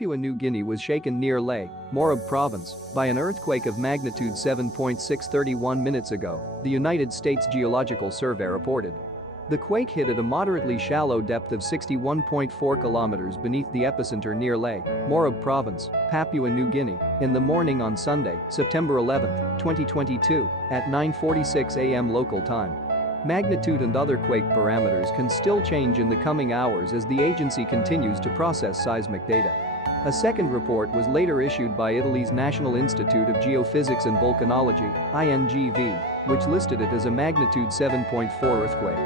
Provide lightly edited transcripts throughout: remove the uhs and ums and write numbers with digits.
Papua New Guinea was shaken near Morobe Province by an earthquake of magnitude 7.6 31 minutes ago, the United States Geological Survey reported. The quake hit at a moderately shallow depth of 61.4 kilometers beneath the epicenter near Morobe Province, Papua New Guinea, in the morning on Sunday, September 11, 2022, at 9:46 a.m. local time. Magnitude and other quake parameters can still change in the coming hours as the agency continues to process seismic data. A second report was later issued by Italy's National Institute of Geophysics and Volcanology, INGV, which listed it as a magnitude 7.4 earthquake.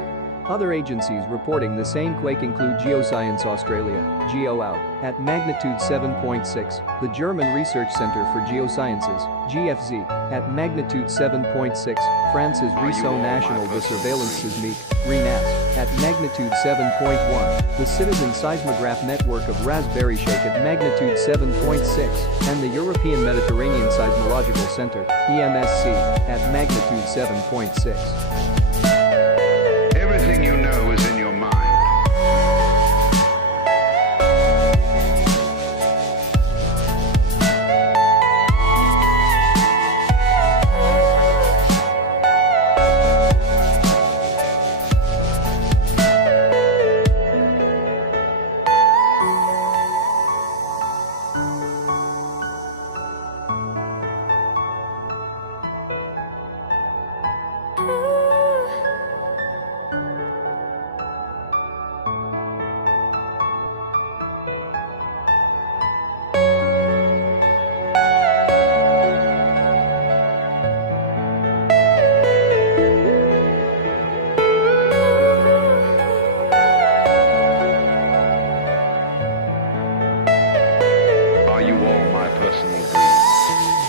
Other agencies reporting the same quake include Geoscience Australia, GeoAu, at magnitude 7.6, the German Research Center for Geosciences, GFZ, at magnitude 7.6, France's Réseau National de Surveillance Sismique, RéNaSS, at magnitude 7.1, the citizen-seismograph network of RaspberryShake at magnitude 7.6, and the European Mediterranean Seismological Center, EMSC, at magnitude 7.6. Everything you know is in your mind. Are you all my personal dreams?